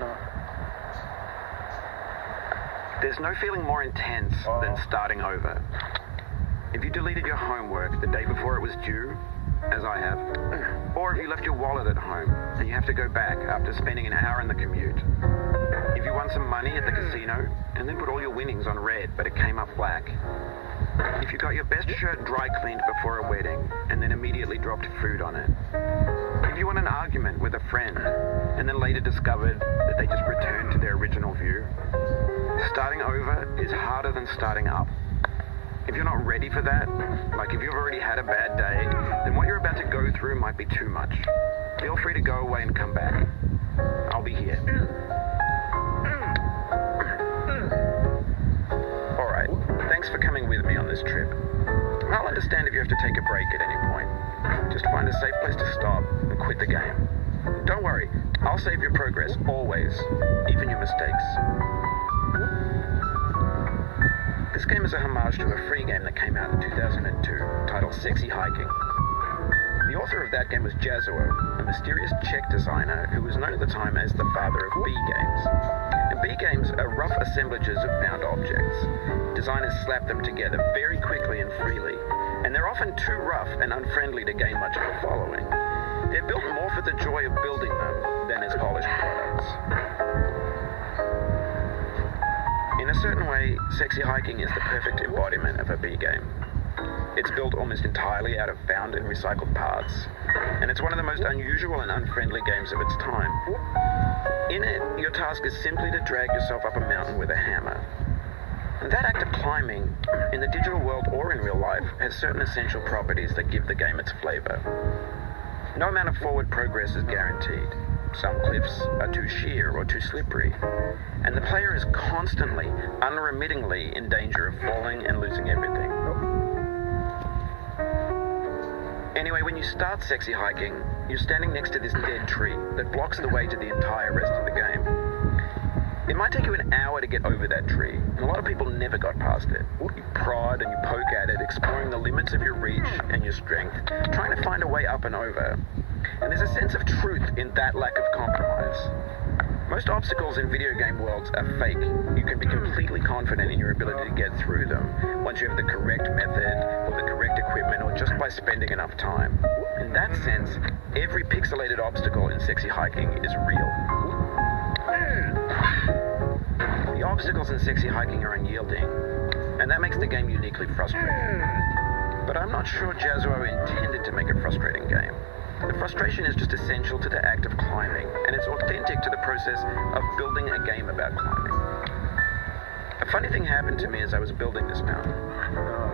No. There's no feeling more intense than starting over. If you deleted your homework the day before it was due, as I have, or if you left your wallet at home and you have to go back after spending an hour in the commute. If you won some money at the casino and then put all your winnings on red but it came up black. If you got your best shirt dry cleaned before a wedding and then immediately dropped food on it. If you won an argument with a friend and then later discovered that they just returned to their original view. Starting over is harder than starting up. If you're not ready for that, like if you've already had a bad day, then what you're about to go through might be too much. Feel free to go away and come back. I'll be here. Alright, thanks for coming with me on this trip. I'll understand if you have to take a break at any point. Just find a safe place to stop and quit the game. Don't worry, I'll save your progress, always, even your mistakes. This game is a homage to a free game that came out in 2002, titled Sexy Hiking. The author of that game was Jazzuo, a mysterious Czech designer who was known at the time as the father of B games. And B games are rough assemblages of found objects. Designers slap them together very quickly and freely, and they're often too rough and unfriendly to gain much of a following. They're built more for the joy of building them than as polished products. In a certain way, Sexy Hiking is the perfect embodiment of a B game. It's built almost entirely out of found and recycled parts, and it's one of the most unusual and unfriendly games of its time. In it, your task is simply to drag yourself up a mountain with a hammer. And that act of climbing, in the digital world or in real life, has certain essential properties that give the game its flavor. No amount of forward progress is guaranteed. Some cliffs are too sheer or too slippery, and the player is constantly, unremittingly in danger of falling and losing everything. Anyway, when you start Sexy Hiking, you're standing next to this dead tree that blocks the way to the entire rest of the game. It might take you an hour to get over that tree, and a lot of people never got past it. You prod and you poke at it, exploring the limits of your reach and your strength, trying to find a way up and over. And there's a sense of truth in that lack of compromise. Most obstacles in video game worlds are fake. You can be completely confident in your ability to get through them once you have the correct method or the correct equipment or just by spending enough time. In that sense, every pixelated obstacle in Sexy Hiking is real. The obstacles in Sexy Hiking are unyielding, and that makes the game uniquely frustrating. But I'm not sure Jazzuo intended to make a frustrating game. The frustration is just essential to the act of climbing, and it's authentic to the process of building a game about climbing. A funny thing happened to me as I was building this mountain.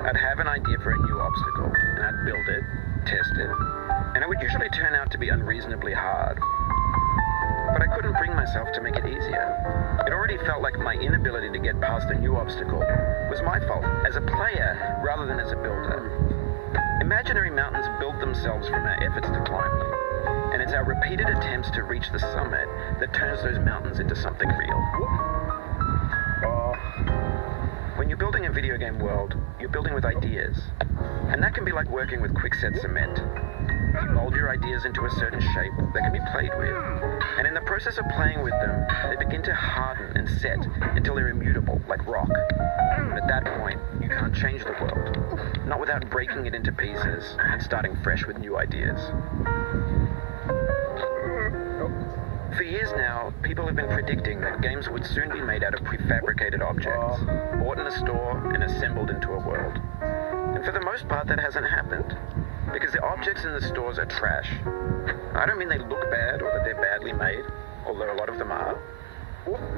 I'd have an idea for a new obstacle, and I'd build it, test it, and it would usually turn out to be unreasonably hard. But I couldn't bring myself to make it easier. It already felt like my inability to get past the new obstacle was my fault as a player rather than as a builder. Imaginary mountains build themselves from our efforts to climb them, and it's our repeated attempts to reach the summit that turns those mountains into something real. When you're building a video game world, you're building with ideas, and that can be like working with quickset cement. You mold your ideas into a certain shape that can be played with, and in the process of playing with them, they begin to harden and set until they're immutable, like rock. And at that point, you can't change the world, not without breaking it into pieces and starting fresh with new ideas. For years now, people have been predicting that games would soon be made out of prefabricated objects, bought in a store and assembled into a world. And for the most part, that hasn't happened, because the objects in the stores are trash. I don't mean they look bad or that they're badly made, although a lot of them are.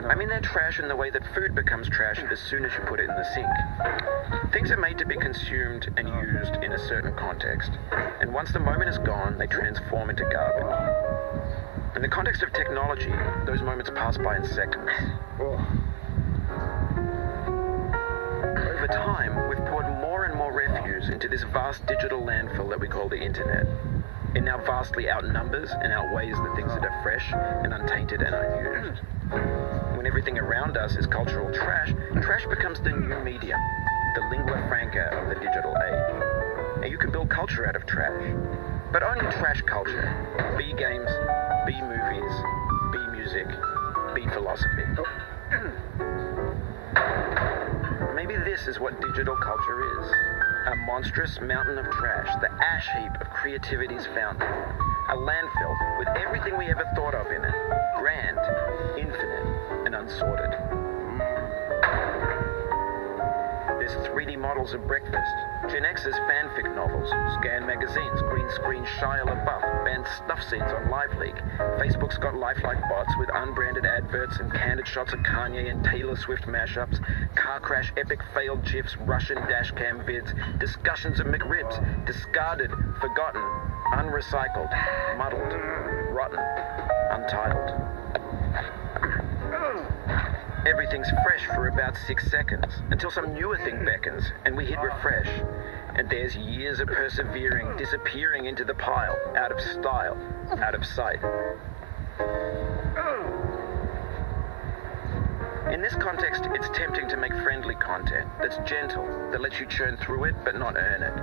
I mean they're trash in the way that food becomes trash as soon as you put it in the sink. Things are made to be consumed and used in a certain context, and once the moment is gone, they transform into garbage. In the context of technology, those moments pass by in seconds. Over time, we've poured more and more refuse into this vast digital landfill that we call the internet. It now vastly outnumbers and outweighs the things that are fresh and untainted and unused. When everything around us is cultural trash, trash becomes the new medium, the lingua franca of the digital age. And you can build culture out of trash, but only trash culture. B games, B movies, B music, be philosophy. Maybe this is what digital culture is. A monstrous mountain of trash, the ash heap of creativity's fountain. A landfill with everything we ever thought of in it. Grand, infinite, and unsorted. There's 3D models of breakfast, Gen X's fanfic novels, scan magazines, green screen Shia LaBeouf, banned snuff scenes on LiveLeak. Facebook's got lifelike bots with unbranded adverts and candid shots of Kanye and Taylor Swift mashups, car crash epic failed GIFs, Russian dashcam vids, discussions of McRibs, discarded, forgotten, unrecycled, muddled, rotten, untitled. Everything's fresh for about 6 seconds, until some newer thing beckons, and we hit refresh. And there's years of persevering, disappearing into the pile, out of style, out of sight. In this context, it's tempting to make friendly content that's gentle, that lets you churn through it but not earn it.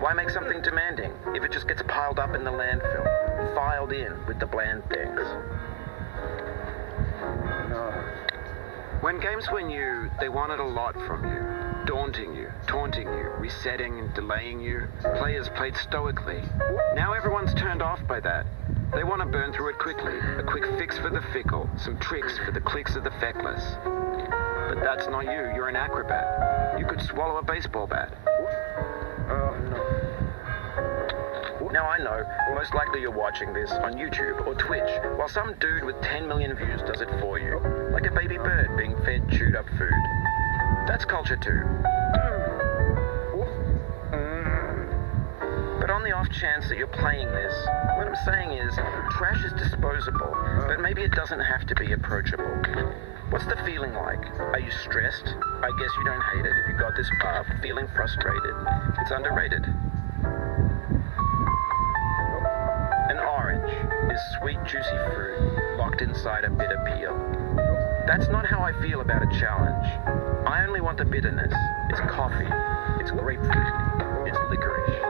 Why make something demanding if it just gets piled up in the landfill, filed in with the bland things? When games were new, they wanted a lot from you. Daunting you, taunting you, resetting and delaying you. Players played stoically. Now everyone's turned off by that. They want to burn through it quickly. A quick fix for the fickle. Some tricks for the clicks of the feckless. But that's not you. You're an acrobat. You could swallow a baseball bat. Now I know, most likely you're watching this on YouTube or Twitch, while some dude with 10 million views does it for you, like a baby bird being fed chewed up food. That's culture too. But on the off chance that you're playing this, what I'm saying is, trash is disposable, but maybe it doesn't have to be approachable. What's the feeling like? Are you stressed? I guess you don't hate it if you got this far, feeling frustrated. It's underrated. Is sweet, juicy fruit locked inside a bitter peel. That's not how I feel about a challenge. I only want the bitterness. It's coffee. It's grapefruit. It's licorice.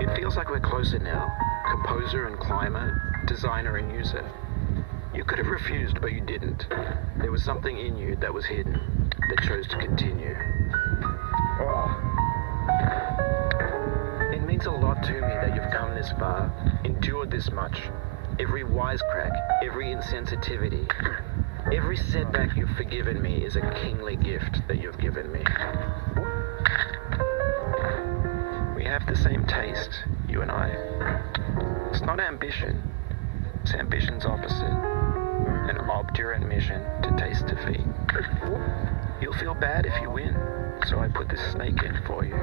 It feels like we're closer now. Composer and climber, designer and user. You could have refused, but you didn't. There was something in you that was hidden, that chose to continue. It means a lot to me that you've come this far, endured this much. Every wisecrack, every insensitivity, every setback you've forgiven me is a kingly gift that you've given me. We have the same taste, you and I. It's not ambition. It's ambition's opposite. An obdurate mission to taste defeat. You'll feel bad if you win, so I put this snake in for you.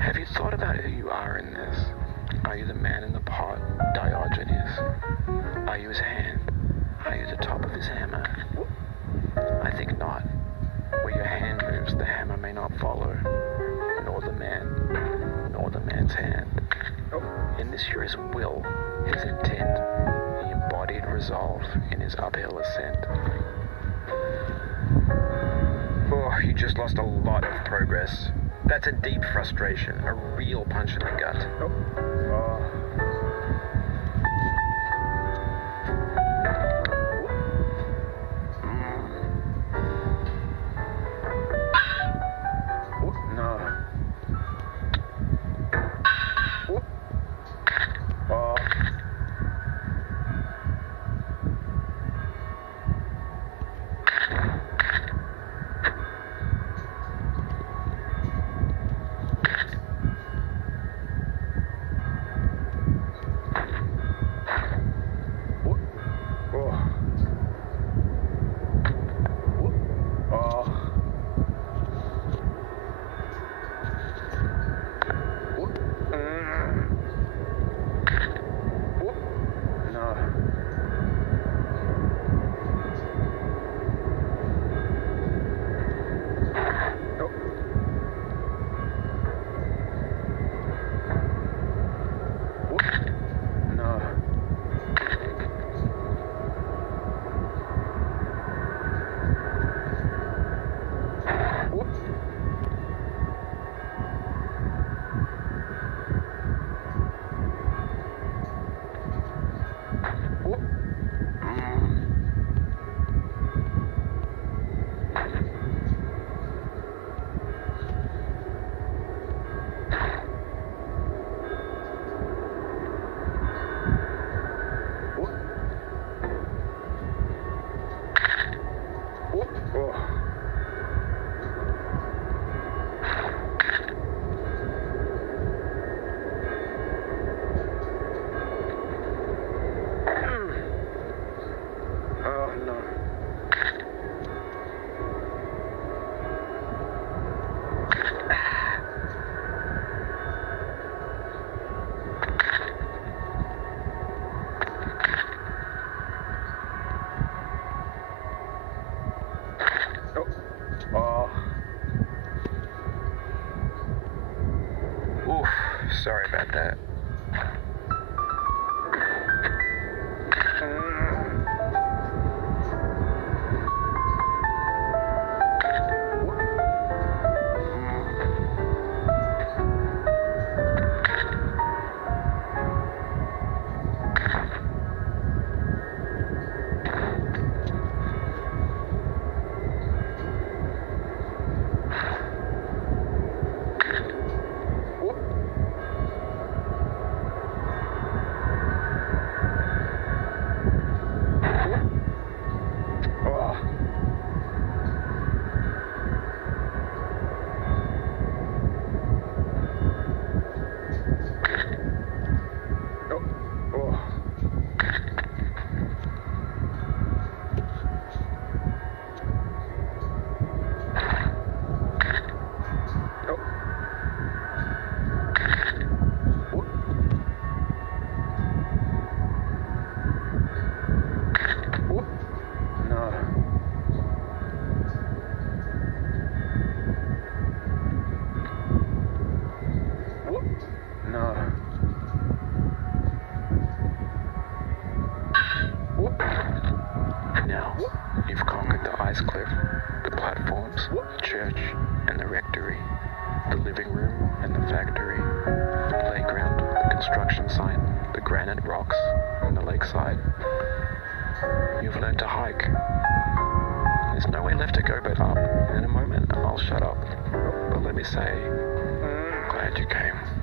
Have you thought about who you are in this? Are you the man in the pot, Diogenes? Are you his hand? Are you the top of his hammer? I think not. Where your hand moves, the hammer may not follow, nor the man, nor the man's hand. In this you're his will, his intent, the embodied resolve in his uphill ascent. Oh, you just lost a lot of progress. That's a deep frustration, a real punch in the gut. Sorry about that. Now, you've conquered the ice cliff, the platforms, the church, and the rectory, the living room and the factory, the playground, the construction site, the granite rocks, and the lakeside. You've learned to hike. There's no way left to go but up. In a moment, I'll shut up. But let me say, I'm glad you came.